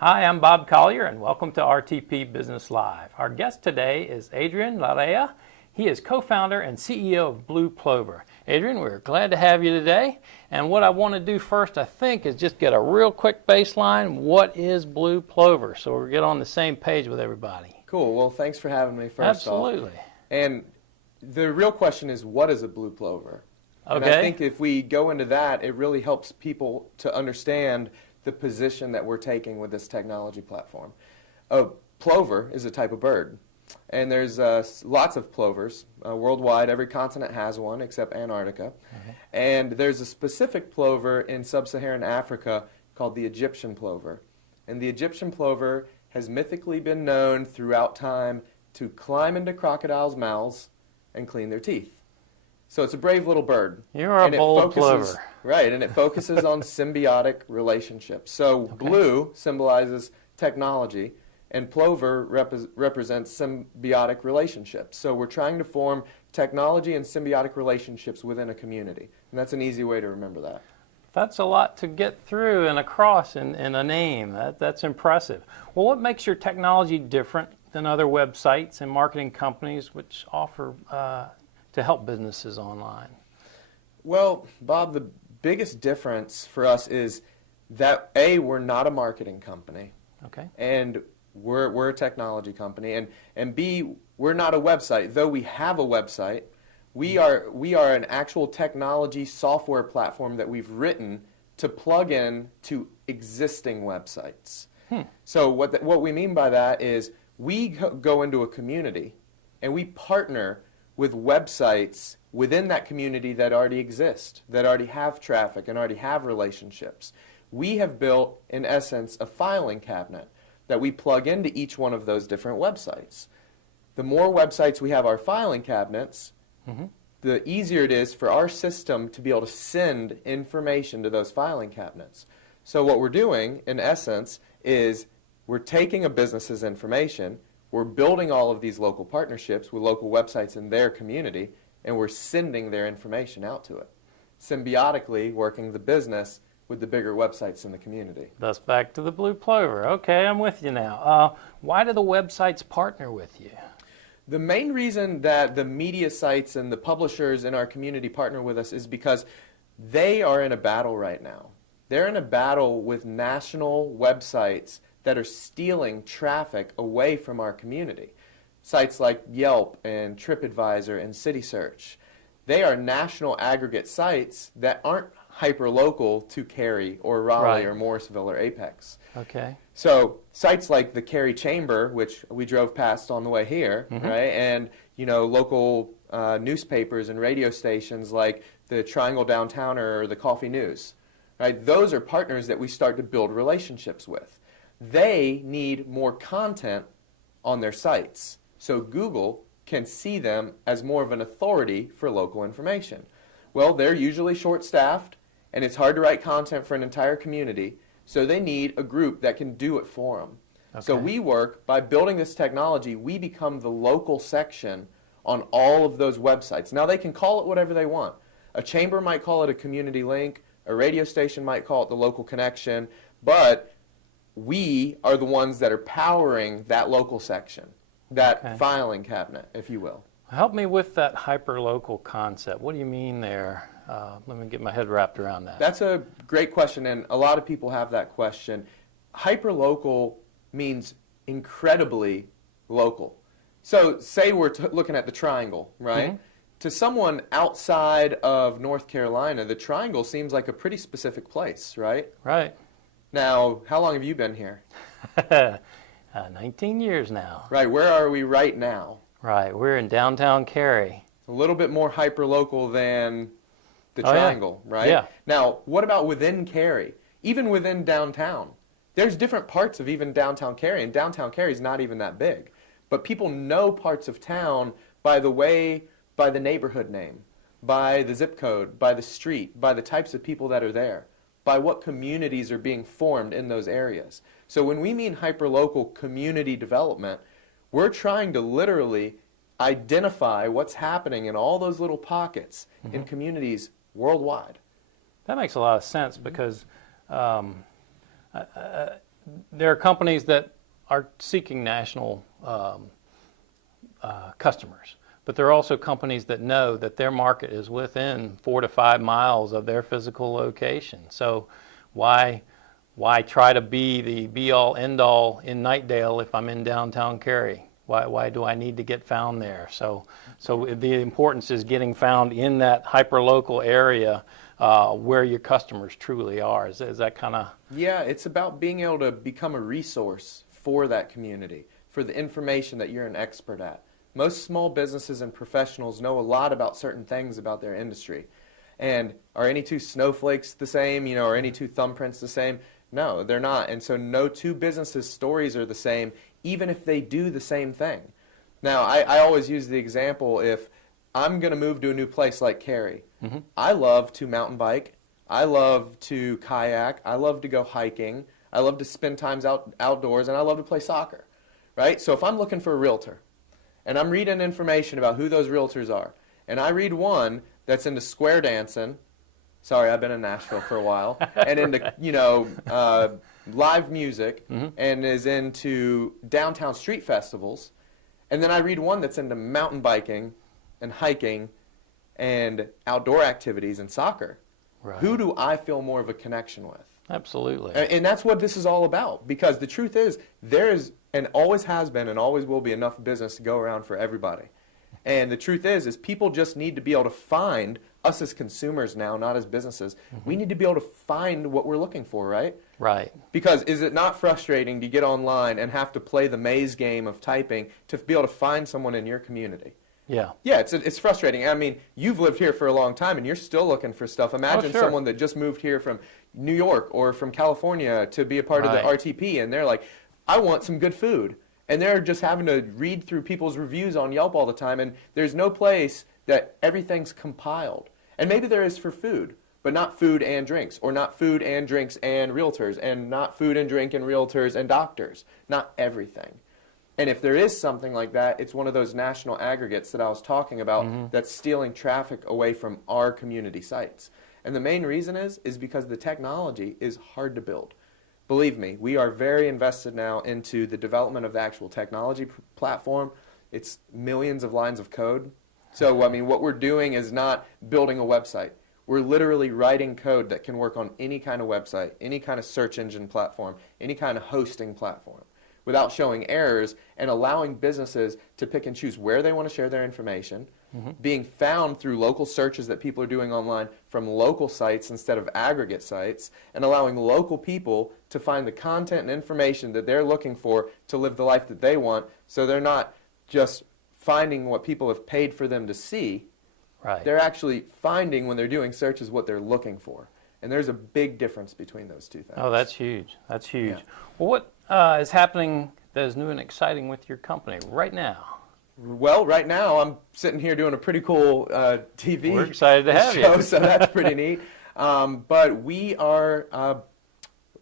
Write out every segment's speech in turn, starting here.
Hi, I'm Bob Collier, and welcome to RTP Business Live. Our guest today is Adrian Larrea. He is co-founder and CEO of Blue Plover. Adrian, we're glad to have you today. And what I want to do first, I think, is just get a real quick baseline. What is Blue Plover? So we get on the same page with everybody. Cool. Well, thanks for having me first off. Absolutely. And the real question is, what is a Blue Plover? Okay. And I think if we go into that, it really helps people to understand the position that we're taking with this technology platform. A plover is a type of bird, and there's lots of plovers worldwide. Every continent has one except Antarctica. And there's a specific plover in sub-Saharan Africa called the Egyptian plover. And the Egyptian plover has mythically been known throughout time to climb into crocodiles' mouths and clean their teeth. So it's a brave little bird. You're a bold plover. Right, and it focuses on symbiotic relationships. So blue symbolizes technology, and plover represents symbiotic relationships. So we're trying to form technology and symbiotic relationships within a community. And that's an easy way to remember that. That's a lot to get through and across in a name. That's impressive. Well, what makes your technology different than other websites and marketing companies which offer to help businesses online? Well, Bob, the biggest difference for us is that A, we're not a marketing company. Okay. And we're a technology company. And B, we're not a website. Though we have a website, we are an actual technology software platform that we've written to plug in to existing websites. So what we mean by that is we go into a community and we partner with websites within that community that already exist, that already have traffic and already have relationships. We have built, in essence, a filing cabinet that we plug into each one of those different websites. The more websites we have our filing cabinets, the easier it is for our system to be able to send information to those filing cabinets. So what we're doing, in essence, is we're taking a business's information, we're building all of these local partnerships with local websites in their community, and we're sending their information out to it, symbiotically working the business with the bigger websites in the community. That's back to the Blue Plover. Okay, I'm with you now. Why do the websites partner with you? The main reason that the media sites and the publishers in our community partner with us is because they are in a battle right now. They're in a battle with national websites that are stealing traffic away from our community. Sites like Yelp and TripAdvisor and CitySearch. They are national aggregate sites that aren't hyperlocal to Cary or Raleigh or Morrisville or Apex. Okay. So sites like the Cary Chamber, which we drove past on the way here, right, and local newspapers and radio stations like the Triangle Downtowner or the Coffee News, right? Those are partners that we start to build relationships with. They need more content on their sites, so Google can see them as more of an authority for local information. Well, they're usually short-staffed, and it's hard to write content for an entire community, so they need a group that can do it for them. Okay. So we work, by building this technology, we become the local section on all of those websites. Now they can call it whatever they want. A chamber might call it a community link, a radio station might call it the local connection, but we are the ones that are powering that local section, that filing cabinet, if you will. Help me with that hyperlocal concept. What do you mean there? Let me get my head wrapped around that. That's a great question, and a lot of people have that question. Hyperlocal means incredibly local. So say we're looking at the Triangle, right? To someone outside of North Carolina, the Triangle seems like a pretty specific place, right? Right. Now, how long have you been here? 19 years now. Right, where are we right now? Right, we're in downtown Cary. A little bit more hyperlocal than the Triangle, right? Yeah. Now, what about within Cary? Even within downtown. There's different parts of even downtown Cary, and downtown Cary is not even that big. But people know parts of town by the neighborhood name, by the zip code, by the street, by the types of people that are there, by what communities are being formed in those areas. So when we mean hyperlocal community development, we're trying to literally identify what's happening in all those little pockets in communities worldwide. That makes a lot of sense because there are companies that are seeking national customers, but there are also companies that know that their market is within 4 to 5 miles of their physical location. So why try to be the be-all, end-all in Knightdale if I'm in downtown Cary? Why do I need to get found there? So the importance is getting found in that hyperlocal area where your customers truly are. Is that kind of... Yeah, it's about being able to become a resource for that community, for the information that you're an expert at. Most small businesses and professionals know a lot about certain things about their industry. And are any two snowflakes the same? Are any two thumbprints the same? No, they're not. And so no two businesses' stories are the same, even if they do the same thing. Now, I always use the example, if I'm going to move to a new place like Cary, I love to mountain bike, I love to kayak, I love to go hiking, I love to spend times outdoors, and I love to play soccer, right? So if I'm looking for a realtor, and I'm reading information about who those realtors are, and I read one that's into square dancing, sorry, I've been in Nashville for a while, and into, live music, and is into downtown street festivals, and then I read one that's into mountain biking and hiking and outdoor activities and soccer. Right. Who do I feel more of a connection with? Absolutely. And that's what this is all about, because the truth is, there is, and always has been and always will be, enough business to go around for everybody. And the truth is people just need to be able to find, us as consumers now, not as businesses, we need to be able to find what we're looking for, right? Right. Because is it not frustrating to get online and have to play the maze game of typing to be able to find someone in your community? Yeah. Yeah, it's frustrating. I mean, you've lived here for a long time and you're still looking for stuff. Imagine someone that just moved here from New York or from California to be a part of the RTP, and they're like, I want some good food. And they're just having to read through people's reviews on Yelp all the time, and there's no place that everything's compiled. And maybe there is for food, but not food and drinks, or not food and drinks and realtors, and not food and drink and realtors and doctors. Not everything. And if there is something like that, it's one of those national aggregates that I was talking about that's stealing traffic away from our community sites. And the main reason is because the technology is hard to build. Believe me, we are very invested now into the development of the actual technology platform. It's millions of lines of code. So, I mean, what we're doing is not building a website. We're literally writing code that can work on any kind of website, any kind of search engine platform, any kind of hosting platform, without showing errors, and allowing businesses to pick and choose where they want to share their information, being found through local searches that people are doing online from local sites instead of aggregate sites, and allowing local people to find the content and information that they're looking for to live the life that they want, so they're not just finding what people have paid for them to see. Right. They're actually finding, when they're doing searches, what they're looking for. And there's a big difference between those two things. Oh, that's huge. That's huge. Yeah. Well, what is happening that is new and exciting with your company right now? Well, right now I'm sitting here doing a pretty cool TV We're excited to have show, you. So that's pretty neat. But we are,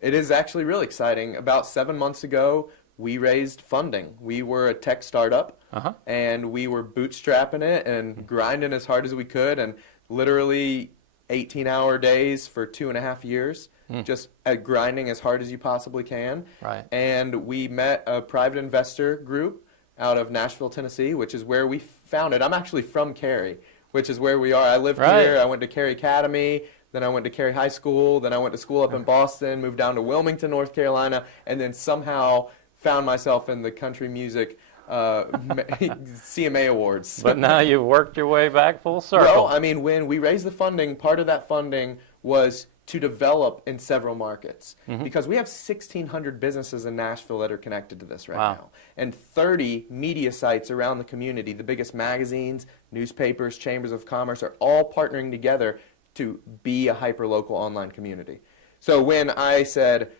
it is actually really exciting. About 7 months ago, we raised funding. We were a tech startup, and we were bootstrapping it and grinding as hard as we could, and literally 18-hour days for 2.5 years, just grinding as hard as you possibly can. Right. And we met a private investor group out of Nashville, Tennessee, which is where we founded. I'm actually from Cary, which is where we are. I lived here. I went to Cary Academy. Then I went to Cary High School. Then I went to school up in Boston, moved down to Wilmington, North Carolina, and then somehow found myself in the country music CMA Awards. But now you've worked your way back full circle. Well, I mean, when we raised the funding, part of that funding was to develop in several markets, because we have 1,600 businesses in Nashville that are connected to this right now, and 30 media sites around the community. The biggest magazines, newspapers, chambers of commerce are all partnering together to be a hyperlocal online community. So when I said,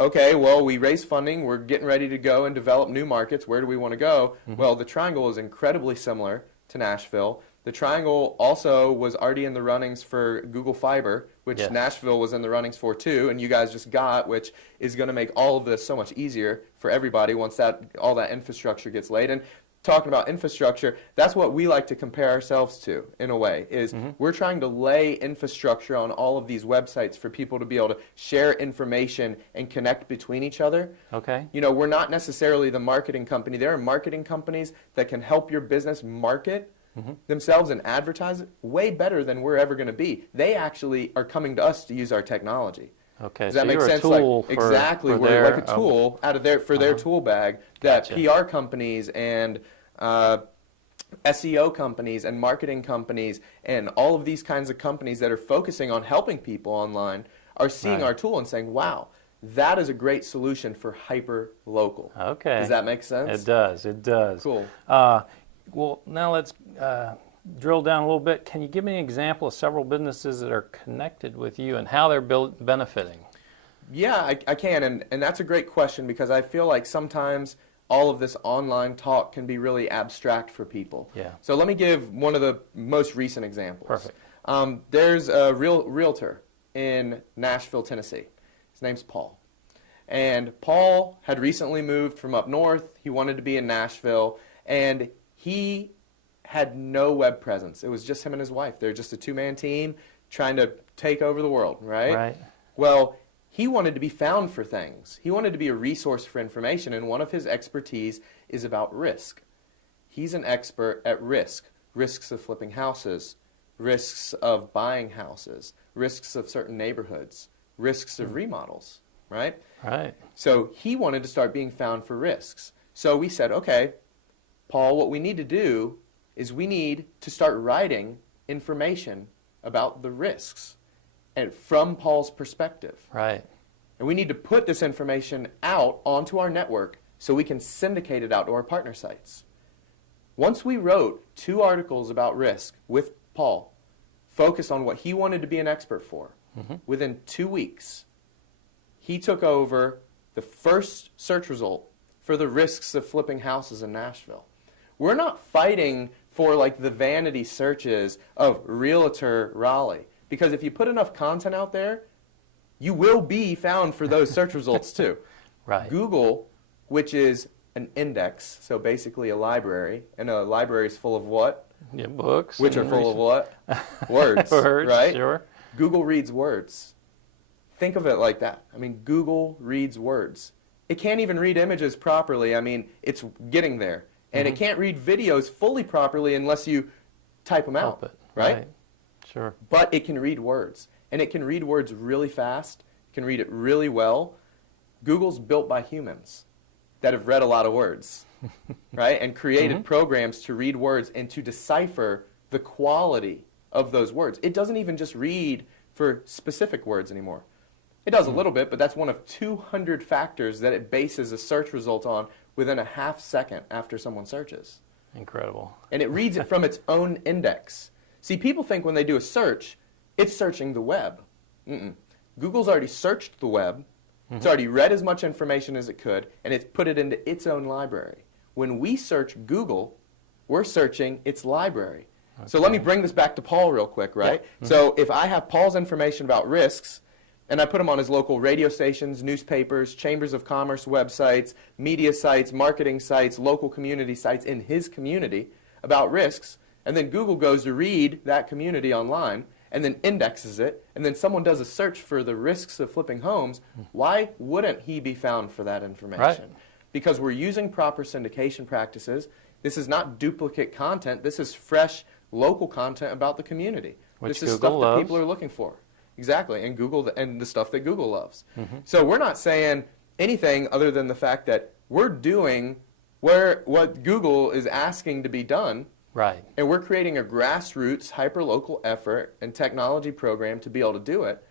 okay, well, we raised funding, we're getting ready to go and develop new markets, where do we want to go? Well, the Triangle is incredibly similar to Nashville. The triangle also was already in the runnings for Google Fiber, which Yes. Nashville was in the runnings for too, and you guys just got, which is going to make all of this so much easier for everybody once all that infrastructure gets laid. And talking about infrastructure, that's what we like to compare ourselves to, in a way, is we're trying to lay infrastructure on all of these websites for people to be able to share information and connect between each other. Okay. You know, we're not necessarily the marketing company. There are marketing companies that can help your business market themselves and advertise it way better than we're ever going to be. They actually are coming to us to use our technology. Okay. Does that make you're sense? A tool Like, exactly. for We're their, like a tool out of their tool bag that Gotcha. PR companies and SEO companies and marketing companies and all of these kinds of companies that are focusing on helping people online are seeing Right. our tool and saying, wow, that is a great solution for hyper-local. Okay. Does that make sense? It does. It does. Cool. Well, now let's drill down a little bit. Can you give me an example of several businesses that are connected with you and how they're benefiting? Yeah, I can, and that's a great question because I feel like sometimes all of this online talk can be really abstract for people. Yeah. So let me give one of the most recent examples. Perfect. There's a realtor in Nashville, Tennessee. His name's Paul. And Paul had recently moved from up north. He wanted to be in Nashville, and he had no web presence. It was just him and his wife. They're just a two-man team trying to take over the world, right? Right. Well, he wanted to be found for things. He wanted to be a resource for information, and one of his expertise is about risk. He's an expert at risk. Risks of flipping houses, risks of buying houses, risks of certain neighborhoods, risks of remodels, right? Right. So he wanted to start being found for risks. So we said, okay, Paul, what we need to do is we need to start writing information about the risks and from Paul's perspective. Right. And we need to put this information out onto our network so we can syndicate it out to our partner sites. Once we wrote 2 articles about risk with Paul, focused on what he wanted to be an expert for, within 2 weeks, he took over the first search result for the risks of flipping houses in Nashville. We're not fighting for like the vanity searches of Realtor Raleigh, because if you put enough content out there, you will be found for those search results too. Right. Google, which is an index, so basically a library, and a library is full of what? Yeah, books. Which are and full of what? Words, Words, right? Sure. Google reads words. Think of it like that. I mean, Google reads words. It can't even read images properly. I mean, it's getting there. And it can't read videos fully properly unless you type them out, Help it. right? Sure. But it can read words. And it can read words really fast. It can read it really well. Google's built by humans that have read a lot of words, right? And created programs to read words and to decipher the quality of those words. It doesn't even just read for specific words anymore. It does a little bit, but that's one of 200 factors that it bases a search result on within a half second after someone searches. Incredible. And it reads it from its own index. See, people think when they do a search, it's searching the web. Google's already searched the web. It's already read as much information as it could, and it's put it into its own library. When we search Google, we're searching its library. Okay. So let me bring this back to Paul real quick, right? Yeah. So if I have Paul's information about risks, and I put them on his local radio stations, newspapers, chambers of commerce websites, media sites, marketing sites, local community sites in his community about risks, and then Google goes to read that community online and then indexes it, and then someone does a search for the risks of flipping homes, why wouldn't he be found for that information? Right. Because we're using proper syndication practices. This is not duplicate content. This is fresh, local content about the community. Which this is Google stuff loves. that people are looking for. Exactly, and Google and the stuff that Google loves. So we're not saying anything other than the fact that we're doing what Google is asking to be done. Right. And we're creating a grassroots, hyperlocal effort and technology program to be able to do it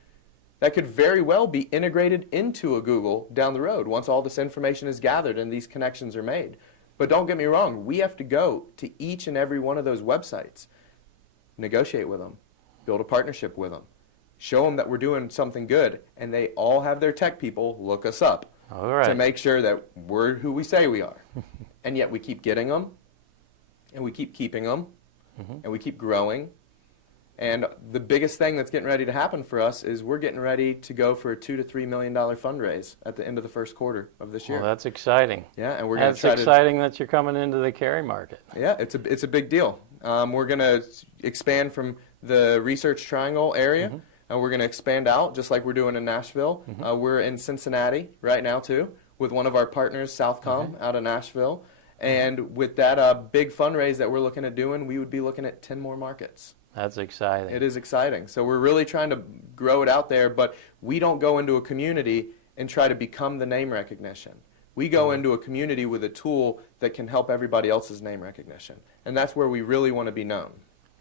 that could very well be integrated into a Google down the road once all this information is gathered and these connections are made. But don't get me wrong, we have to go to each and every one of those websites, negotiate with them, build a partnership with them, show them that we're doing something good, and they all have their tech people look us up to make sure that we're who we say we are. And yet we keep getting them, and we keep keeping them, and we keep growing. And the biggest thing that's getting ready to happen for us is we're getting ready to go for a $2 to $3 million fundraise at the end of the first quarter of this year. Well, that's exciting. Yeah, and we're going to try That's exciting that you're coming into the carry market. Yeah, it's a big deal. We're going to expand from the Research Triangle area, and we're going to expand out just like we're doing in Nashville. We're in Cincinnati right now too, with one of our partners, Southcom, out of Nashville. And with that big fundraise that we're looking at doing, we would be looking at 10 more markets. That's exciting. It is exciting. So we're really trying to grow it out there, but we don't go into a community and try to become the name recognition. We go into a community with a tool that can help everybody else's name recognition. And that's where we really want to be known.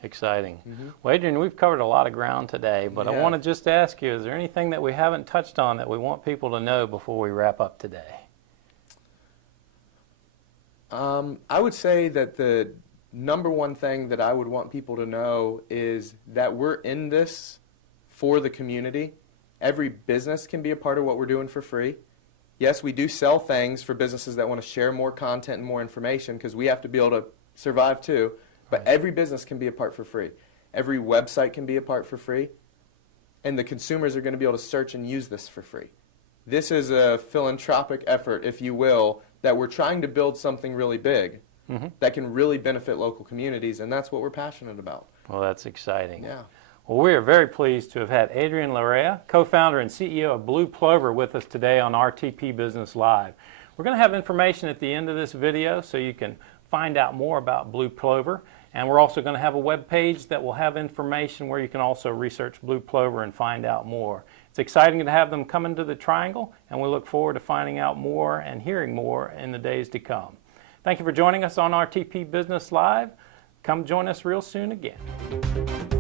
Exciting. Well, Adrian, we've covered a lot of ground today, but I want to just ask you, is there anything that we haven't touched on that we want people to know before we wrap up today? I would say that the number one thing that I would want people to know is that we're in this for the community. Every business can be a part of what we're doing for free. Yes, we do sell things for businesses that want to share more content and more information because we have to be able to survive too. But every business can be a part for free. Every website can be a part for free. And the consumers are going to be able to search and use this for free. This is a philanthropic effort, if you will, that we're trying to build something really big that can really benefit local communities, and that's what we're passionate about. Well, that's exciting. Yeah. Well, we are very pleased to have had Adrian Larrea, co-founder and CEO of Blue Plover, with us today on RTP Business Live. We're going to have information at the end of this video so you can find out more about Blue Plover, and we're also going to have a web page that will have information where you can also research Blue Plover and find out more. It's exciting to have them come into the Triangle, and we look forward to finding out more and hearing more in the days to come. Thank you for joining us on RTP Business Live. Come join us real soon again.